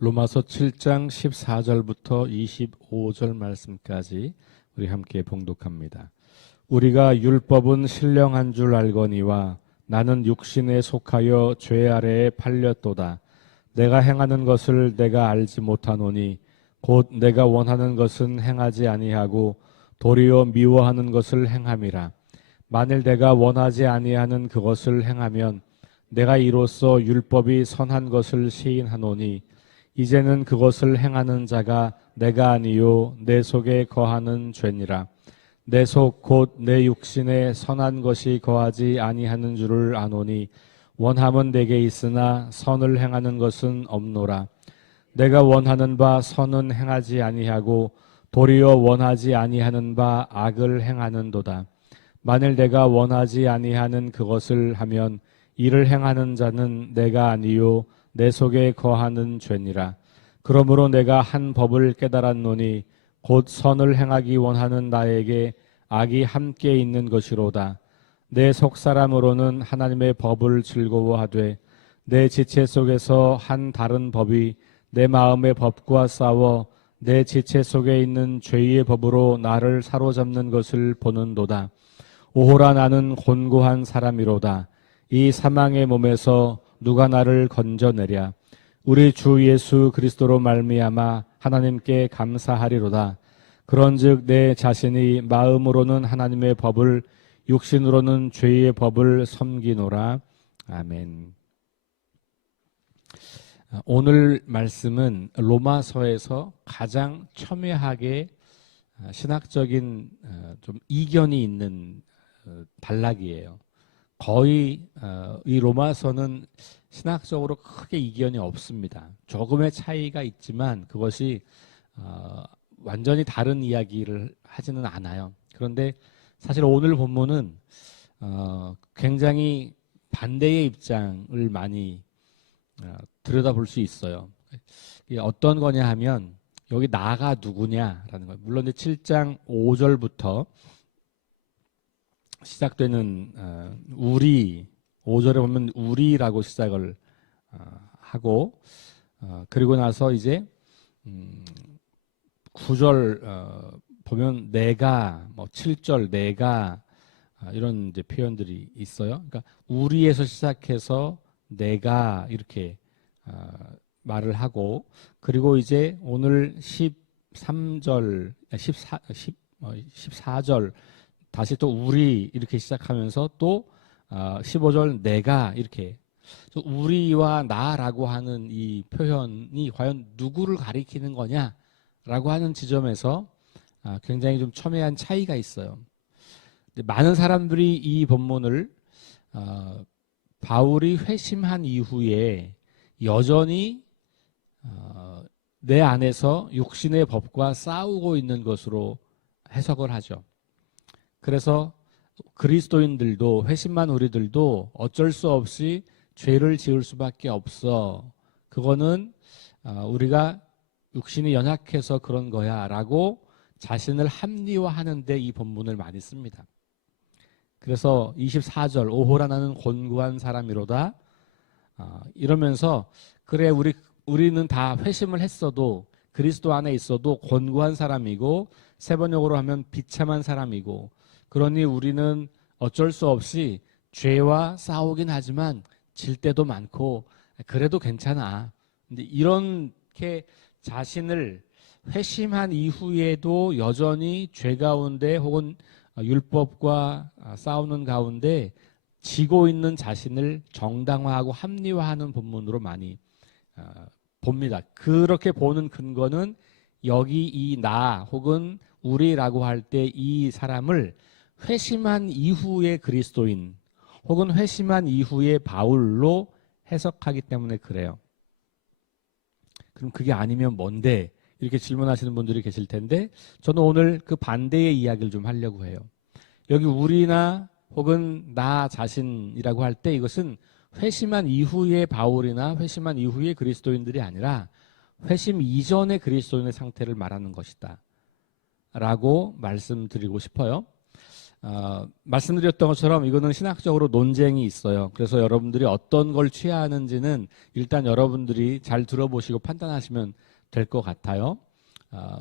로마서 7장 14절부터 25절 말씀까지 우리 함께 봉독합니다. 우리가 율법은 신령한 줄 알거니와 나는 육신에 속하여 죄 아래에 팔렸도다. 내가 행하는 것을 내가 알지 못하노니 곧 내가 원하는 것은 행하지 아니하고 도리어 미워하는 것을 행함이라. 만일 내가 원하지 아니하는 그것을 행하면 내가 이로써 율법이 선한 것을 시인하노니 이제는 그것을 행하는 자가 내가 아니요 내 속에 거하는 죄니라. 내 속 곧 내 육신에 선한 것이 거하지 아니하는 줄을 아노니 원함은 내게 있으나 선을 행하는 것은 없노라. 내가 원하는 바 선은 행하지 아니하고 도리어 원하지 아니하는 바 악을 행하는도다. 만일 내가 원하지 아니하는 그것을 하면 이를 행하는 자는 내가 아니요 내 속에 거하는 죄니라. 그러므로 내가 한 법을 깨달았노니 곧 선을 행하기 원하는 나에게 악이 함께 있는 것이로다. 내 속사람으로는 하나님의 법을 즐거워하되 내 지체 속에서 한 다른 법이 내 마음의 법과 싸워 내 지체 속에 있는 죄의 법으로 나를 사로잡는 것을 보는도다. 오호라 나는 곤고한 사람이로다. 이 사망의 몸에서 누가 나를 건져내랴. 우리 주 예수 그리스도로 말미암아 하나님께 감사하리로다. 그런즉 내 자신이 마음으로는 하나님의 법을 육신으로는 죄의 법을 섬기노라. 아멘. 오늘 말씀은 로마서에서 가장 첨예하게 신학적인 좀 이견이 있는 단락이에요. 거의 이 로마서는 신학적으로 크게 이견이 없습니다. 조금의 차이가 있지만 그것이 완전히 다른 이야기를 하지는 않아요. 그런데 사실 오늘 본문은 굉장히 반대의 입장을 많이 들여다볼 수 있어요. 이게 어떤 거냐 하면 여기 나가 누구냐라는 거예요. 물론 7장 5절부터 시작되는 우리 5절에 보면 우리라고 시작을 하고 그리고 나서 이제 9절 보면 내가 7절 내가 이런 이제 표현들이 있어요. 그러니까 우리에서 시작해서 내가 이렇게 말을 하고 그리고 이제 오늘 13절 14절 다시 또 우리 이렇게 시작하면서 또 15절 내가 이렇게 우리와 나라고 하는 이 표현이 과연 누구를 가리키는 거냐라고 하는 지점에서 굉장히 좀 첨예한 차이가 있어요. 많은 사람들이 이 본문을 바울이 회심한 이후에 여전히 내 안에서 육신의 법과 싸우고 있는 것으로 해석을 하죠. 그래서 그리스도인들도 회심한 우리들도 어쩔 수 없이 죄를 지을 수밖에 없어. 그거는 우리가 육신이 연약해서 그런 거야 라고 자신을 합리화하는데 이 본문을 많이 씁니다. 그래서 24절 오호라 나는 곤고한 사람이로다 이러면서 그래 우리는 다 회심을 했어도 그리스도 안에 있어도 곤고한 사람이고 세 번역으로 하면 비참한 사람이고 그러니 우리는 어쩔 수 없이 죄와 싸우긴 하지만 질 때도 많고 그래도 괜찮아. 근데 이렇게 자신을 회심한 이후에도 여전히 죄 가운데 혹은 율법과 싸우는 가운데 지고 있는 자신을 정당화하고 합리화하는 본문으로 많이 봅니다. 그렇게 보는 근거는 여기 이 나 혹은 우리라고 할 때 이 사람을 회심한 이후의 그리스도인 혹은 회심한 이후의 바울로 해석하기 때문에 그래요. 그럼 그게 아니면 뭔데? 이렇게 질문하시는 분들이 계실 텐데 저는 오늘 그 반대의 이야기를 좀 하려고 해요. 여기 우리나 혹은 나 자신이라고 할 때 이것은 회심한 이후의 바울이나 회심한 이후의 그리스도인들이 아니라 회심 이전의 그리스도인의 상태를 말하는 것이다 라고 말씀드리고 싶어요. 말씀드렸던 것처럼 이거는 신학적으로 논쟁이 있어요. 그래서 여러분들이 어떤 걸 취하는지는 일단 여러분들이 잘 들어보시고 판단하시면 될 것 같아요.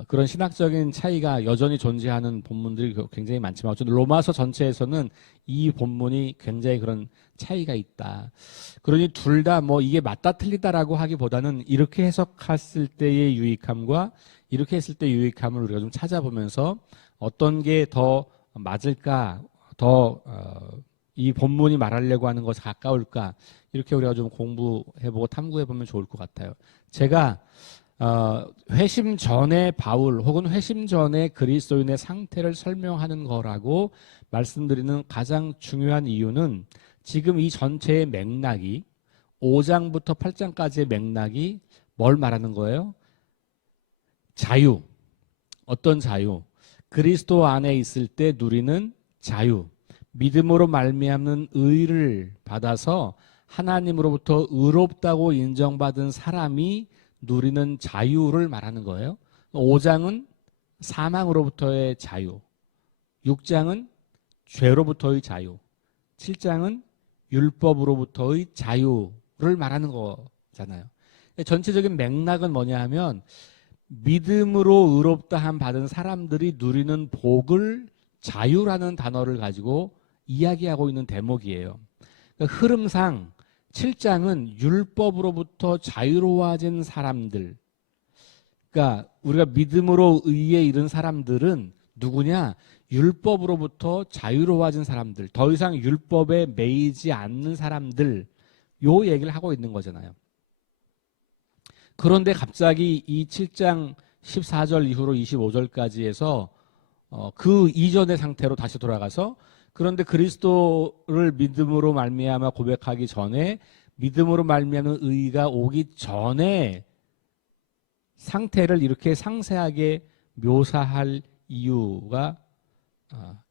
그런 신학적인 차이가 여전히 존재하는 본문들이 굉장히 많지만 어쨌든 로마서 전체에서는 이 본문이 굉장히 그런 차이가 있다. 그러니 둘 다 뭐 이게 맞다 틀리다라고 하기보다는 이렇게 해석했을 때의 유익함과 이렇게 했을 때 유익함을 우리가 좀 찾아보면서 어떤 게 더 맞을까, 더 이 본문이 말하려고 하는 것에 가까울까, 이렇게 우리가 좀 공부해보고 탐구해보면 좋을 것 같아요. 제가 회심 전에 바울 혹은 회심 전에 그리스도인의 상태를 설명하는 거라고 말씀드리는 가장 중요한 이유는 지금 이 전체의 맥락이 5장부터 8장까지의 맥락이 뭘 말하는 거예요? 자유. 어떤 자유? 그리스도 안에 있을 때 누리는 자유. 믿음으로 말미암는 의를 받아서 하나님으로부터 의롭다고 인정받은 사람이 누리는 자유를 말하는 거예요. 5장은 사망으로부터의 자유, 6장은 죄로부터의 자유, 7장은 율법으로부터의 자유를 말하는 거잖아요. 전체적인 맥락은 뭐냐 하면 믿음으로 의롭다함 받은 사람들이 누리는 복을 자유라는 단어를 가지고 이야기하고 있는 대목이에요. 그러니까 흐름상 7장은 율법으로부터 자유로워진 사람들, 그러니까 우리가 믿음으로 의에 이른 사람들은 누구냐? 율법으로부터 자유로워진 사람들, 더 이상 율법에 매이지 않는 사람들, 요 얘기를 하고 있는 거잖아요. 그런데 갑자기 이 7장 14절 이후로 25절까지 해서 그 이전의 상태로 다시 돌아가서 그런데 그리스도를 믿음으로 말미암아 고백하기 전에 믿음으로 말미암는 의가 오기 전에 상태를 이렇게 상세하게 묘사할 이유가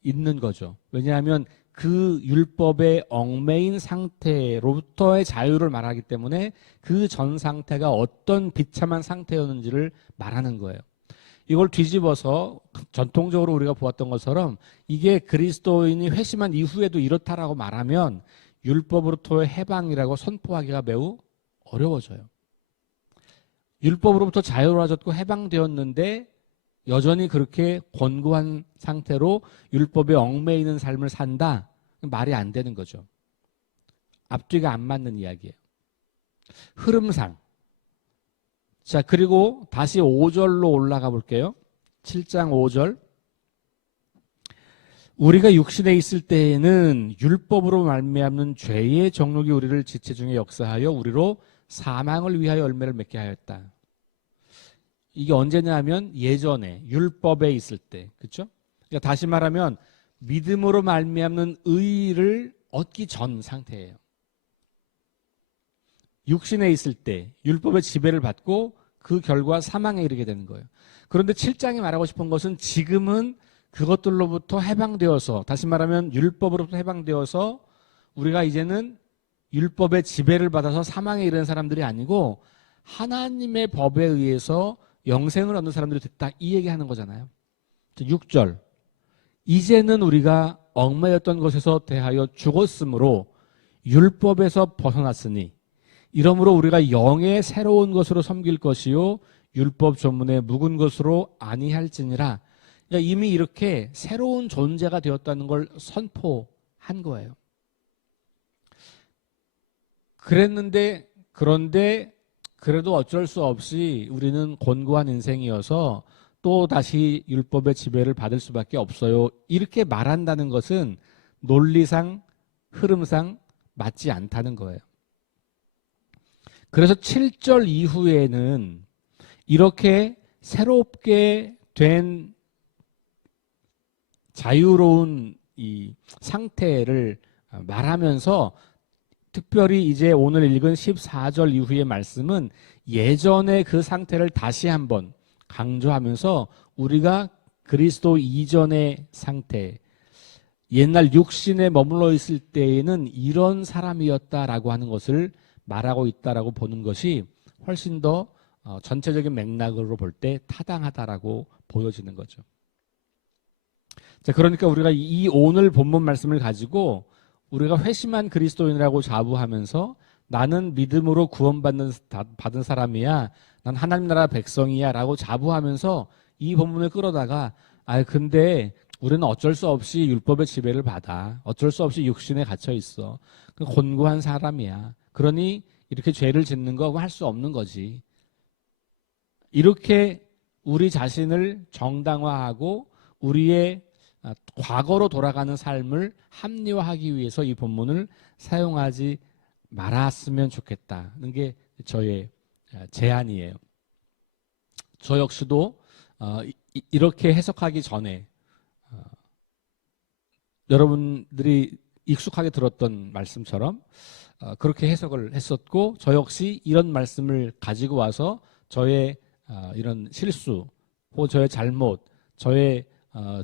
있는 거죠. 왜냐하면 그 율법의 얽매인 상태로부터의 자유를 말하기 때문에 그 전 상태가 어떤 비참한 상태였는지를 말하는 거예요. 이걸 뒤집어서 전통적으로 우리가 보았던 것처럼 이게 그리스도인이 회심한 이후에도 이렇다라고 말하면 율법으로부터의 해방이라고 선포하기가 매우 어려워져요. 율법으로부터 자유로워졌고 해방되었는데 여전히 그렇게 권고한 상태로 율법에 얽매이는 삶을 산다? 말이 안 되는 거죠. 앞뒤가 안 맞는 이야기예요. 흐름상. 자, 그리고 다시 5절로 올라가 볼게요. 7장 5절. 우리가 육신에 있을 때에는 율법으로 말미암는 죄의 정욕이 우리를 지체 중에 역사하여 우리로 사망을 위하여 열매를 맺게 하였다. 이게 언제냐면 예전에 율법에 있을 때, 그렇죠? 그러니까 다시 말하면 믿음으로 말미암는 의를 얻기 전 상태예요. 육신에 있을 때 율법의 지배를 받고 그 결과 사망에 이르게 되는 거예요. 그런데 7장이 말하고 싶은 것은 지금은 그것들로부터 해방되어서, 다시 말하면 율법으로부터 해방되어서 우리가 이제는 율법의 지배를 받아서 사망에 이르는 사람들이 아니고 하나님의 법에 의해서 영생을 얻는 사람들이 됐다, 이 얘기하는 거잖아요. 6절. 이제는 우리가 얽매였던 것에서 대하여 죽었으므로 율법에서 벗어났으니 이러므로 우리가 영의 새로운 것으로 섬길 것이요 율법 전문에 묵은 것으로 아니할지니라. 그러니까 이미 이렇게 새로운 존재가 되었다는 걸 선포한 거예요. 그런데 그래도 어쩔 수 없이 우리는 곤고한 인생이어서 또 다시 율법의 지배를 받을 수밖에 없어요. 이렇게 말한다는 것은 논리상, 흐름상 맞지 않다는 거예요. 그래서 7절 이후에는 이렇게 새롭게 된 자유로운 이 상태를 말하면서 특별히 이제 오늘 읽은 14절 이후의 말씀은 예전의 그 상태를 다시 한번 강조하면서 우리가 그리스도 이전의 상태, 옛날 육신에 머물러 있을 때에는 이런 사람이었다라고 하는 것을 말하고 있다라고 보는 것이 훨씬 더 전체적인 맥락으로 볼 때 타당하다라고 보여지는 거죠. 자, 그러니까 우리가 이 오늘 본문 말씀을 가지고 우리가 회심한 그리스도인이라고 자부하면서 나는 믿음으로 받은 사람이야, 난 하나님 나라 백성이야 라고 자부하면서 이 본문을 끌어다가 근데 우리는 어쩔 수 없이 율법의 지배를 받아, 어쩔 수 없이 육신에 갇혀 있어, 곤고한 사람이야, 그러니 이렇게 죄를 짓는 거 할 수 없는 거지, 이렇게 우리 자신을 정당화하고 우리의 과거로 돌아가는 삶을 합리화하기 위해서 이 본문을 사용하지 말았으면 좋겠다는 게 저의 제안이에요. 저 역시도 이렇게 해석하기 전에 여러분들이 익숙하게 들었던 말씀처럼 그렇게 해석을 했었고, 저 역시 이런 말씀을 가지고 와서 저의 이런 실수 혹은 저의 잘못, 저의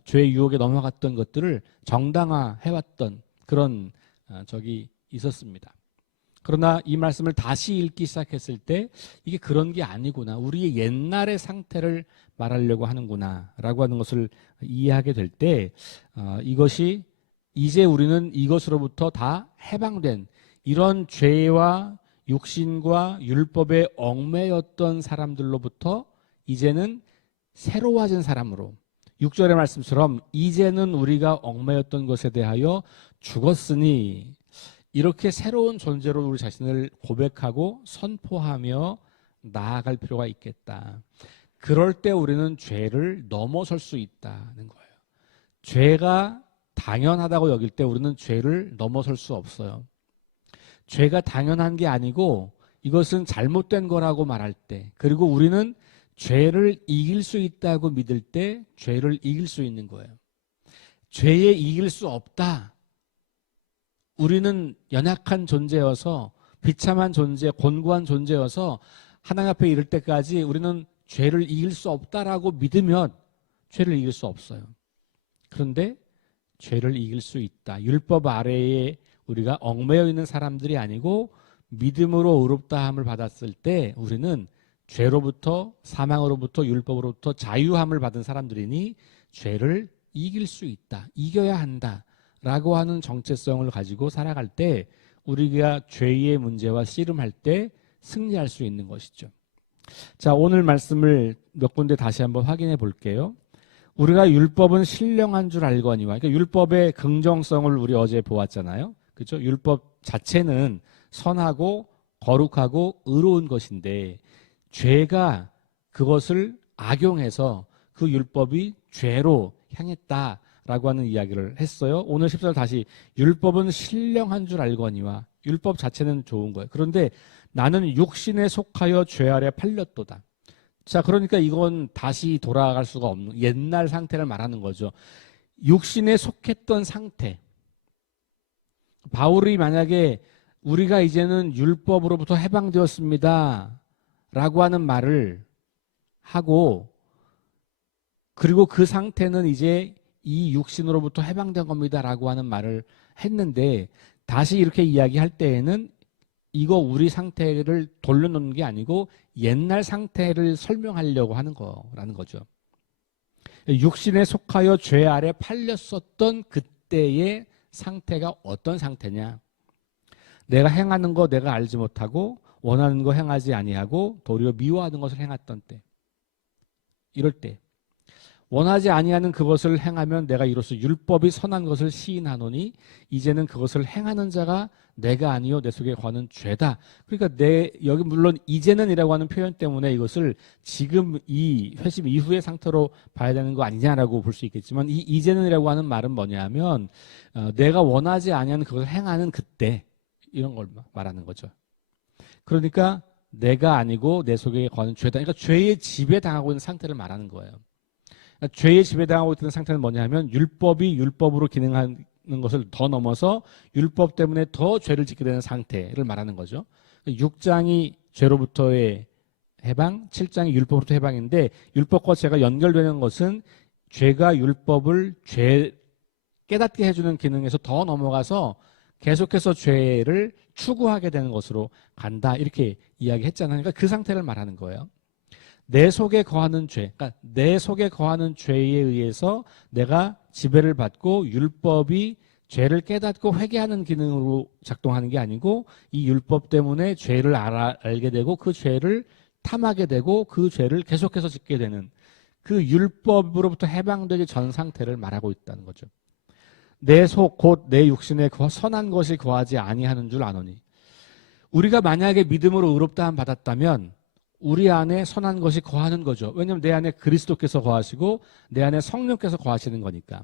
죄의 유혹에 넘어갔던 것들을 정당화해왔던 그런 적이 있었습니다. 그러나 이 말씀을 다시 읽기 시작했을 때 이게 그런 게 아니구나, 우리의 옛날의 상태를 말하려고 하는구나 라고 하는 것을 이해하게 될 때 이것이 이제 우리는 이것으로부터 다 해방된, 이런 죄와 육신과 율법에 얽매였던 사람들로부터 이제는 새로워진 사람으로, 6절의 말씀처럼 이제는 우리가 얽매였던 것에 대하여 죽었으니, 이렇게 새로운 존재로 우리 자신을 고백하고 선포하며 나아갈 필요가 있겠다. 그럴 때 우리는 죄를 넘어설 수 있다는 거예요. 죄가 당연하다고 여길 때 우리는 죄를 넘어설 수 없어요. 죄가 당연한 게 아니고 이것은 잘못된 거라고 말할 때, 그리고 우리는 죄를 이길 수 있다고 믿을 때 죄를 이길 수 있는 거예요. 죄에 이길 수 없다, 우리는 연약한 존재여서, 비참한 존재, 곤고한 존재여서 하나님 앞에 이를 때까지 우리는 죄를 이길 수 없다라고 믿으면 죄를 이길 수 없어요. 그런데 죄를 이길 수 있다, 율법 아래에 우리가 얽매여 있는 사람들이 아니고 믿음으로 의롭다함을 받았을 때 우리는 죄로부터, 사망으로부터, 율법으로부터 자유함을 받은 사람들이니 죄를 이길 수 있다, 이겨야 한다 라고 하는 정체성을 가지고 살아갈 때 우리가 죄의 문제와 씨름할 때 승리할 수 있는 것이죠. 자, 오늘 말씀을 몇 군데 다시 한번 확인해 볼게요. 우리가 율법은 신령한 줄 알거니와, 그러니까 율법의 긍정성을 우리 어제 보았잖아요. 그렇죠? 율법 자체는 선하고 거룩하고 의로운 것인데 죄가 그것을 악용해서 그 율법이 죄로 향했다라고 하는 이야기를 했어요. 오늘 10절 다시, 율법은 신령한 줄 알거니와, 율법 자체는 좋은 거예요. 그런데 나는 육신에 속하여 죄 아래 팔렸도다. 자, 그러니까 이건 다시 돌아갈 수가 없는 옛날 상태를 말하는 거죠. 육신에 속했던 상태. 바울이 만약에 우리가 이제는 율법으로부터 해방되었습니다 라고 하는 말을 하고, 그리고 그 상태는 이제 이 육신으로부터 해방된 겁니다 라고 하는 말을 했는데, 다시 이렇게 이야기할 때에는 이거 우리 상태를 돌려놓는 게 아니고 옛날 상태를 설명하려고 하는 거라는 거죠. 육신에 속하여 죄 아래 팔렸었던 그때의 상태가 어떤 상태냐, 내가 행하는 거 내가 알지 못하고 원하는 거 행하지 아니하고 도리어 미워하는 것을 행했던 때, 이럴 때 원하지 아니하는 그것을 행하면 내가 이로써 율법이 선한 것을 시인하노니 이제는 그것을 행하는 자가 내가 아니요 내 속에 거하는 죄다. 그러니까 여기 물론 이제는이라고 하는 표현 때문에 이것을 지금 이 회심 이후의 상태로 봐야 되는 거 아니냐라고 볼 수 있겠지만, 이 이제는이라고 하는 말은 뭐냐면 내가 원하지 아니하는 그것을 행하는 그때, 이런 걸 말하는 거죠. 그러니까 내가 아니고 내 속에 거하는 죄다. 그러니까 죄의 지배 당하고 있는 상태를 말하는 거예요. 그러니까 죄의 지배 당하고 있는 상태는 뭐냐면 율법이 율법으로 기능하는 것을 더 넘어서 율법 때문에 더 죄를 짓게 되는 상태를 말하는 거죠. 6장이 죄로부터의 해방, 7장이 율법으로부터 해방인데, 율법과 죄가 연결되는 것은 죄가 율법을 깨닫게 해주는 기능에서 더 넘어가서 계속해서 죄를 추구하게 되는 것으로 간다, 이렇게 이야기했잖아요. 그러니까 그 상태를 말하는 거예요. 내 속에 거하는 죄, 그러니까 내 속에 거하는 죄에 의해서 내가 지배를 받고 율법이 죄를 깨닫고 회개하는 기능으로 작동하는 게 아니고 이 율법 때문에 죄를 알게 되고 그 죄를 탐하게 되고 그 죄를 계속해서 짓게 되는 그 율법으로부터 해방되기 전 상태를 말하고 있다는 거죠. 내 속 곧 내 육신에 선한 것이 거하지 아니하는 줄 아노니. 우리가 만약에 믿음으로 의롭다함 받았다면 우리 안에 선한 것이 거하는 거죠. 왜냐하면 내 안에 그리스도께서 거하시고 내 안에 성령께서 거하시는 거니까.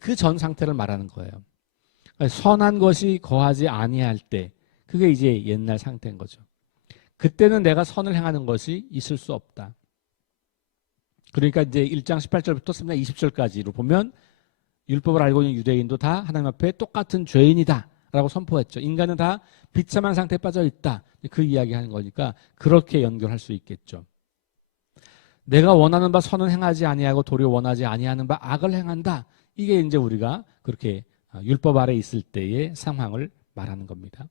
그 전 상태를 말하는 거예요. 선한 것이 거하지 아니할 때 그게 이제 옛날 상태인 거죠. 그때는 내가 선을 행하는 것이 있을 수 없다. 그러니까 이제 1장 18절부터 3장 20절까지로 보면 율법을 알고 있는 유대인도 다 하나님 앞에 똑같은 죄인이다 라고 선포했죠. 인간은 다 비참한 상태에 빠져 있다. 그 이야기하는 거니까 그렇게 연결할 수 있겠죠. 내가 원하는 바 선은 행하지 아니하고 도리어 원하지 아니하는 바 악을 행한다. 이게 이제 우리가 그렇게 율법 아래 있을 때의 상황을 말하는 겁니다.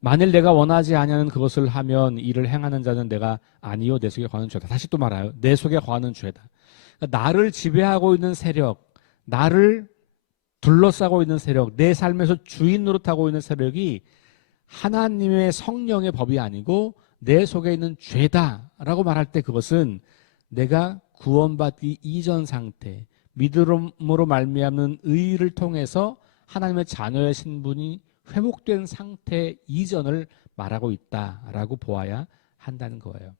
만일 내가 원하지 아니하는 그것을 하면 이를 행하는 자는 내가 아니요 내 속에 거하는 죄다. 다시 또 말해요. 내 속에 거하는 죄다. 그러니까 나를 지배하고 있는 세력, 나를 둘러싸고 있는 세력, 내 삶에서 주인 노릇하고 있는 세력이 하나님의 성령의 법이 아니고 내 속에 있는 죄다라고 말할 때 그것은 내가 구원받기 이전 상태, 믿음으로 말미암는 의를 통해서 하나님의 자녀의 신분이 회복된 상태 이전을 말하고 있다라고 보아야 한다는 거예요.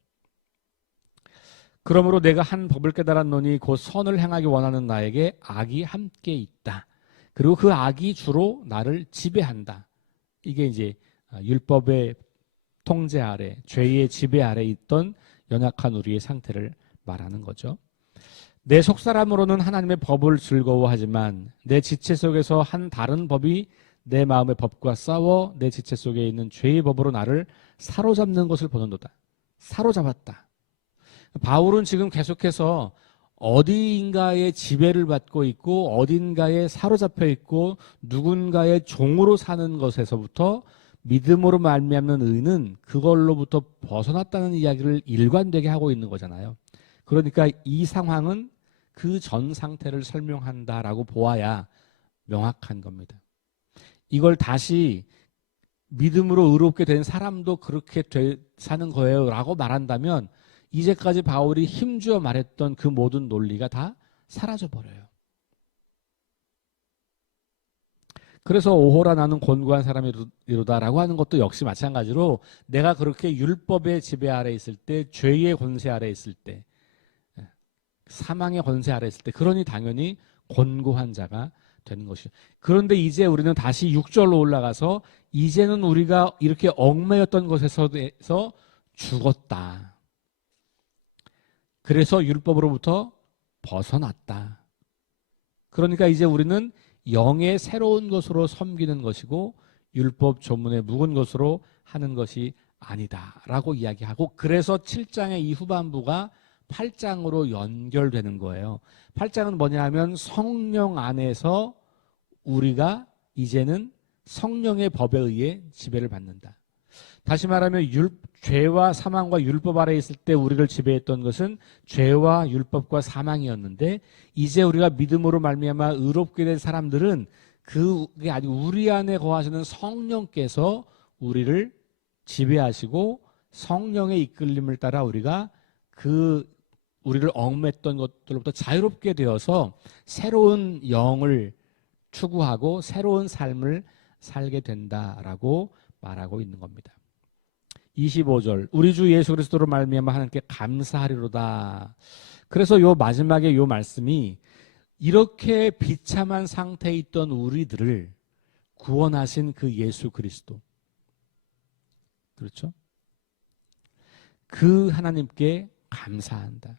그러므로 내가 한 법을 깨달았노니 곧 선을 행하기 원하는 나에게 악이 함께 있다. 그리고 그 악이 주로 나를 지배한다. 이게 이제 율법의 통제 아래, 죄의 지배 아래 있던 연약한 우리의 상태를 말하는 거죠. 내 속사람으로는 하나님의 법을 즐거워하지만 내 지체 속에서 한 다른 법이 내 마음의 법과 싸워 내 지체 속에 있는 죄의 법으로 나를 사로잡는 것을 보는도다. 사로잡았다. 바울은 지금 계속해서 어디인가에 지배를 받고 있고 어딘가에 사로잡혀 있고 누군가의 종으로 사는 것에서부터 믿음으로 말미암는 의는 그걸로부터 벗어났다는 이야기를 일관되게 하고 있는 거잖아요. 그러니까 이 상황은 그 전 상태를 설명한다라고 보아야 명확한 겁니다. 이걸 다시 믿음으로 의롭게 된 사람도 그렇게 사는 거예요 라고 말한다면 이제까지 바울이 힘주어 말했던 그 모든 논리가 다 사라져버려요. 그래서 오호라 나는 곤고한 사람이로다라고 하는 것도 역시 마찬가지로 내가 그렇게 율법의 지배 아래 있을 때, 죄의 권세 아래 있을 때, 사망의 권세 아래 있을 때 그러니 당연히 곤고한 자가 되는 것이죠. 그런데 이제 우리는 다시 6절로 올라가서 이제는 우리가 이렇게 얽매였던 것에서 죽었다. 그래서 율법으로부터 벗어났다. 그러니까 이제 우리는 영의 새로운 것으로 섬기는 것이고 율법 조문에 묵은 것으로 하는 것이 아니다라고 이야기하고 그래서 7장의 이 후반부가 8장으로 연결되는 거예요. 8장은 뭐냐 하면 성령 안에서 우리가 이제는 성령의 법에 의해 지배를 받는다. 다시 말하면 죄와 사망과 율법 아래 있을 때 우리를 지배했던 것은 죄와 율법과 사망이었는데 이제 우리가 믿음으로 말미암아 의롭게 된 사람들은 그게 아니고 우리 안에 거하시는 성령께서 우리를 지배하시고 성령의 이끌림을 따라 우리가 우리를 얽맸던 것들로부터 자유롭게 되어서 새로운 영을 추구하고 새로운 삶을 살게 된다라고 말하고 있는 겁니다. 25절 우리 주 예수 그리스도로 말미암아 하나님께 감사하리로다. 그래서 요 마지막에 요 말씀이 이렇게 비참한 상태에 있던 우리들을 구원하신 그 예수 그리스도, 그렇죠? 그 하나님께 감사한다.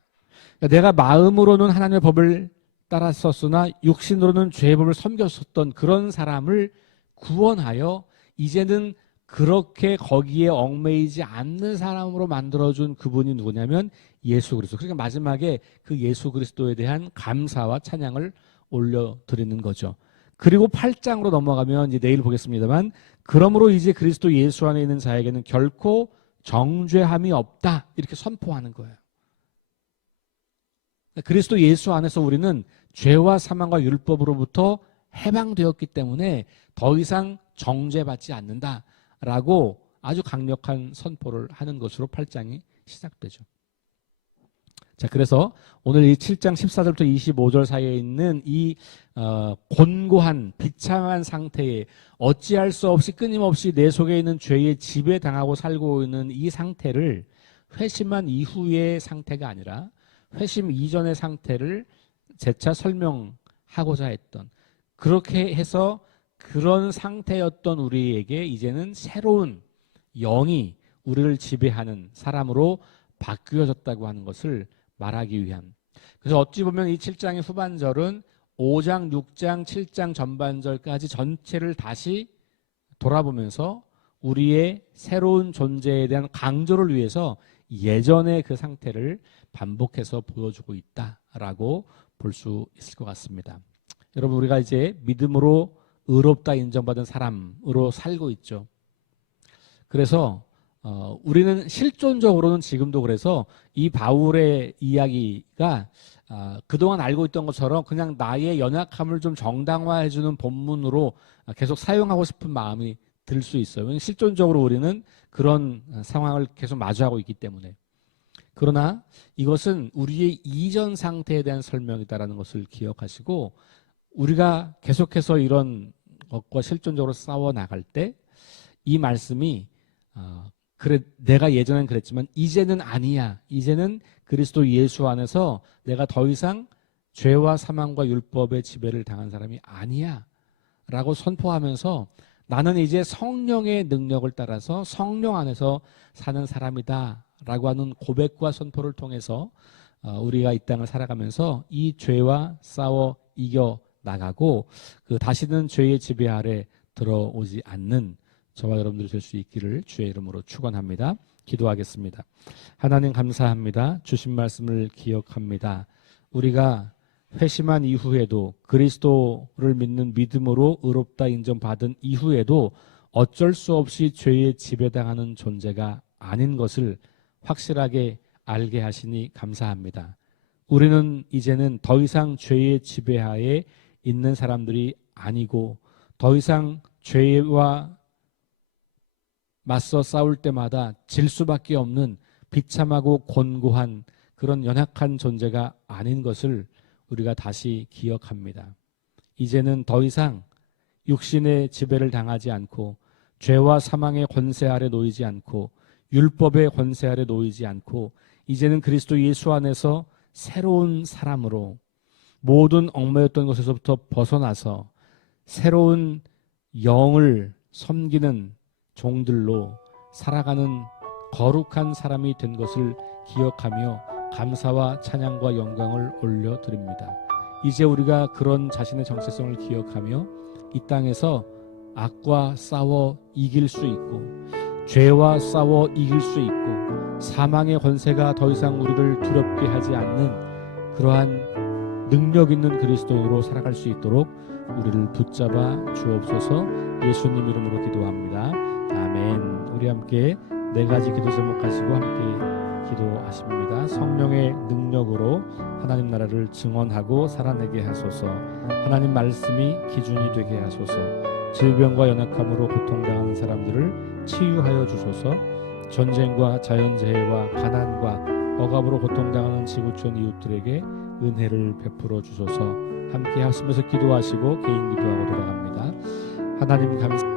그러니까 내가 마음으로는 하나님의 법을 따랐었으나 육신으로는 죄의 법을 섬겼었던 그런 사람을 구원하여 이제는 그렇게 거기에 얽매이지 않는 사람으로 만들어준 그분이 누구냐면 예수 그리스도. 그러니까 마지막에 그 예수 그리스도에 대한 감사와 찬양을 올려드리는 거죠. 그리고 8장으로 넘어가면 이제 내일 보겠습니다만 그러므로 이제 그리스도 예수 안에 있는 자에게는 결코 정죄함이 없다 이렇게 선포하는 거예요. 그리스도 예수 안에서 우리는 죄와 사망과 율법으로부터 해방되었기 때문에 더 이상 정죄받지 않는다라고 아주 강력한 선포를 하는 것으로 8장이 시작되죠. 자, 그래서 오늘 이 7장 14절부터 25절 사이에 있는 이 곤고한 비참한 상태에 어찌할 수 없이 끊임없이 내 속에 있는 죄에 지배당하고 살고 있는 이 상태를 회심한 이후의 상태가 아니라 회심 이전의 상태를 재차 설명하고자 했던, 그렇게 해서 그런 상태였던 우리에게 이제는 새로운 영이 우리를 지배하는 사람으로 바뀌어졌다고 하는 것을 말하기 위한. 그래서 어찌 보면 이 7장의 후반절은 5장, 6장, 7장 전반절까지 전체를 다시 돌아보면서 우리의 새로운 존재에 대한 강조를 위해서 예전의 그 상태를 반복해서 보여주고 있다라고 볼 수 있을 것 같습니다. 여러분, 우리가 이제 믿음으로 의롭다 인정받은 사람으로 살고 있죠. 그래서 우리는 실존적으로는 지금도 그래서 이 바울의 이야기가 그동안 알고 있던 것처럼 그냥 나의 연약함을 좀 정당화해주는 본문으로 계속 사용하고 싶은 마음이 들 수 있어요. 실존적으로 우리는 그런 상황을 계속 마주하고 있기 때문에. 그러나 이것은 우리의 이전 상태에 대한 설명이다라는 것을 기억하시고, 우리가 계속해서 이런 것과 실존적으로 싸워 나갈 때 이 말씀이 그래, 내가 예전엔 그랬지만 이제는 아니야. 이제는 그리스도 예수 안에서 내가 더 이상 죄와 사망과 율법의 지배를 당한 사람이 아니야 라고 선포하면서 나는 이제 성령의 능력을 따라서 성령 안에서 사는 사람이다 라고 하는 고백과 선포를 통해서 우리가 이 땅을 살아가면서 이 죄와 싸워 이겨 나가고 다시는 죄의 지배 아래 들어오지 않는 저와 여러분들이 될 수 있기를 주의 이름으로 축원합니다. 기도하겠습니다. 하나님 감사합니다. 주신 말씀을 기억합니다. 우리가 회심한 이후에도 그리스도를 믿는 믿음으로 의롭다 인정받은 이후에도 어쩔 수 없이 죄에 지배당하는 존재가 아닌 것을 확실하게 알게 하시니 감사합니다. 우리는 이제는 더 이상 죄의 지배하에 있는 사람들이 아니고 더 이상 죄와 맞서 싸울 때마다 질 수밖에 없는 비참하고 곤고한 그런 연약한 존재가 아닌 것을 우리가 다시 기억합니다. 이제는 더 이상 육신의 지배를 당하지 않고 죄와 사망의 권세 아래 놓이지 않고 율법의 권세 아래 놓이지 않고 이제는 그리스도 예수 안에서 새로운 사람으로 모든 얽매였던 것에서부터 벗어나서 새로운 영을 섬기는 종들로 살아가는 거룩한 사람이 된 것을 기억하며 감사와 찬양과 영광을 올려드립니다. 이제 우리가 그런 자신의 정체성을 기억하며 이 땅에서 악과 싸워 이길 수 있고 죄와 싸워 이길 수 있고 사망의 권세가 더 이상 우리를 두렵게 하지 않는 그러한 능력 있는 그리스도인으로 살아갈 수 있도록 우리를 붙잡아 주옵소서. 예수님 이름으로 기도합니다. 아멘. 우리 함께 4가지 기도 제목 가지고 함께 기도하십니다. 성령의 능력으로 하나님 나라를 증언하고 살아내게 하소서. 하나님 말씀이 기준이 되게 하소서. 질병과 연약함으로 고통당하는 사람들을 치유하여 주소서. 전쟁과 자연재해와 가난과 억압으로 고통당하는 지구촌 이웃들에게 은혜를 베풀어 주소서. 함께 하시면서 기도하시고 개인 기도하고 돌아갑니다. 하나님 감사합니다.